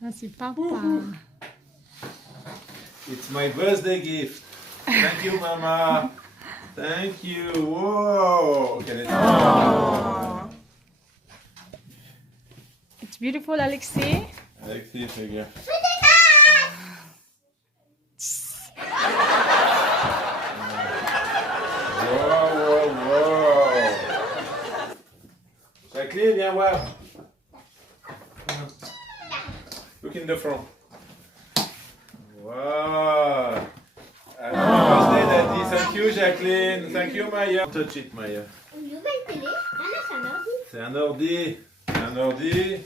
Ça, c'est papa. It's my birthday gift. Thank you, Mama. Thank you. Whoa. Okay, let's It's beautiful, Alexis. Alexis, figure. Wow. Jacqueline, viens voir. Look in the front. Wow. Happy birthday, Daddy. Thank you, Jacqueline. Thank you, Maya. Touch it, Maya. Une nouvelle télé. Ah non, c'est un ordi. C'est un ordi. Un ordi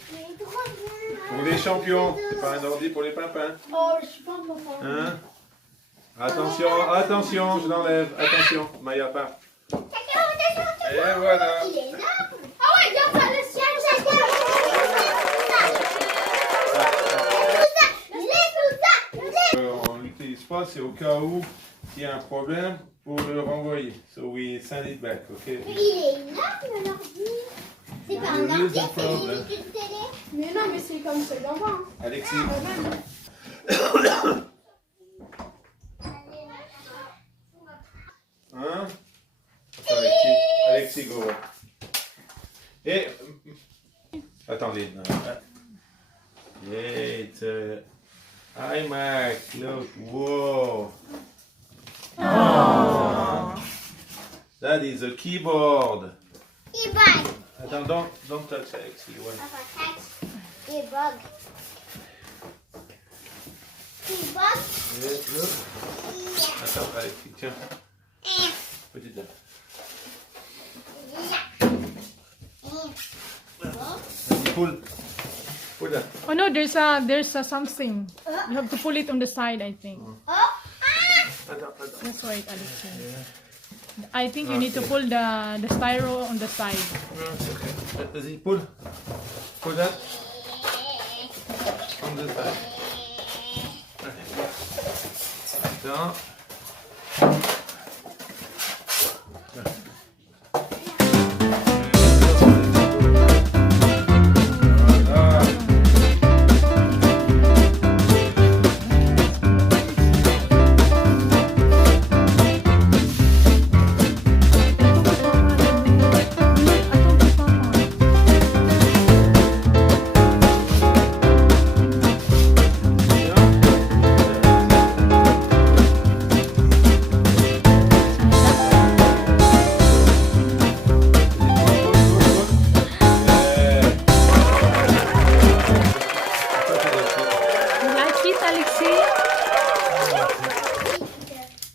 pour les champions. C'est pas un ordi pour les papins. Oh, je suis pas encore. Hein? Attention, je l'enlève. Attention, Maya part. Et voilà. Il est énorme. Ah ouais, regarde ça, le ciel, j'adore. On l'utilise pas, c'est au cas où il y a un problème pour le renvoyer. So we send it back, ok? Mais il est énorme, l'ordi. C'est pas un ordi, c'est limite une télé. Mais non, mais c'est comme ça d'en bas. Hein. Alexis. Hein? Alexis, go. Et... Attendez. It's iMac, look, whoa. That is a keyboard. Keyboard. Attends, don't touch Alexis. Ouais. Keyboard. Keyboard. Attends, Alexis, tiens. Petite dame. Pull that. Oh no, there's a something. You have to pull it on the side, I think. That's right, Alexis. I think you need to pull the styro on the side. Okay. Vas-y, pull that on the side. Attends.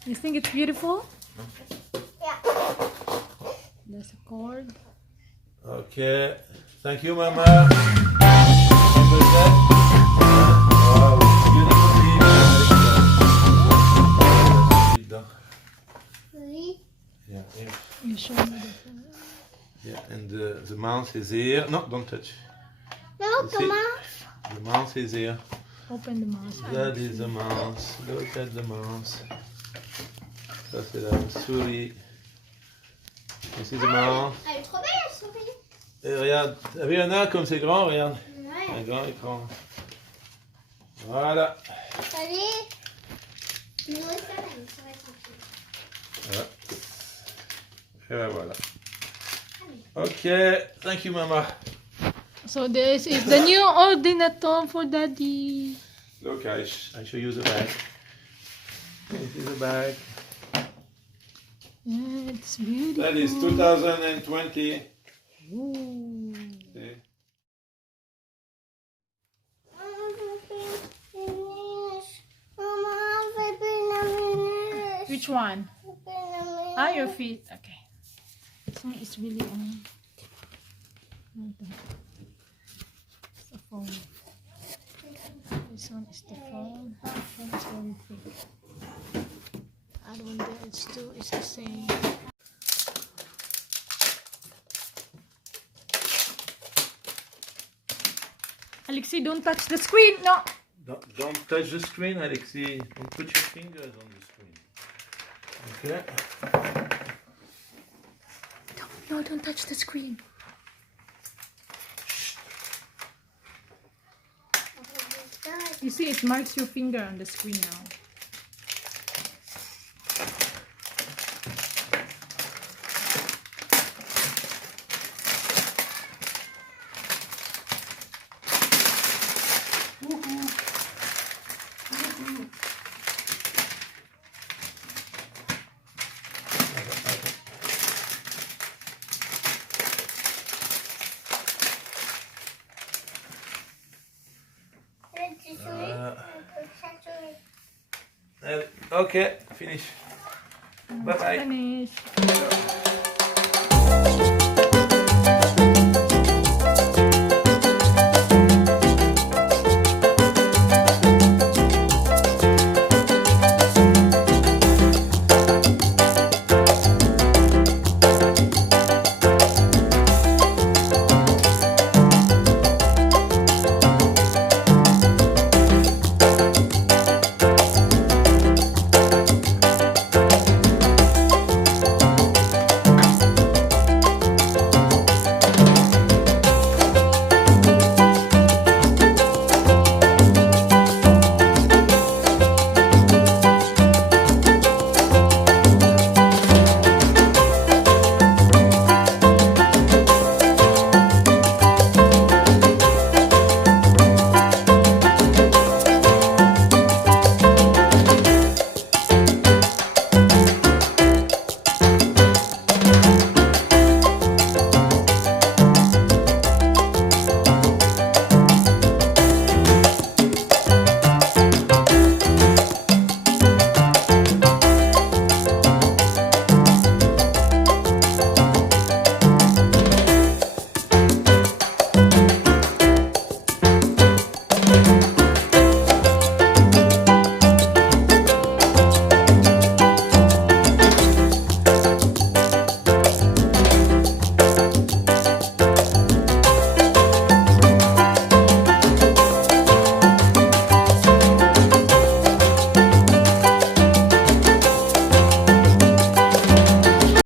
You think it's beautiful? Yeah. There's a cord. Okay. Thank you, Mama. Wow, beautiful. Oui. Yeah, yeah. You show me Yeah, and the mouse is here. No, don't touch. Non, You see? comment? The mouse is here. Open the mouse. That is the mouse. Look at the mouse. Ça c'est la souris. You see the mouse? Elle est trop belle, elle sourit. Et regarde, t'as vu Anna comme c'est grand, regarde. Ouais. Un grand écran. Voilà. Salut. Nous aussi, on a une souris tranquille. Voilà. Et ben voilà. Ok, thank you, Mama. So this is the new ordinator for Daddy. Look, I show you the bag. This is the bag. Yeah, it's beautiful. That is 2020. Ooh. See? Which one? Ah, your feet. Okay. This one is really it's the phone. This one is the phone. The phone is very big. Other one there, it's the same. Alexis, don't touch the screen. No. Don't touch the screen, Alexis. Don't put your fingers on the screen. Okay. No, don't touch the screen. You see, it marks your finger on the screen now. Okay, finish. Bye bye. Finish.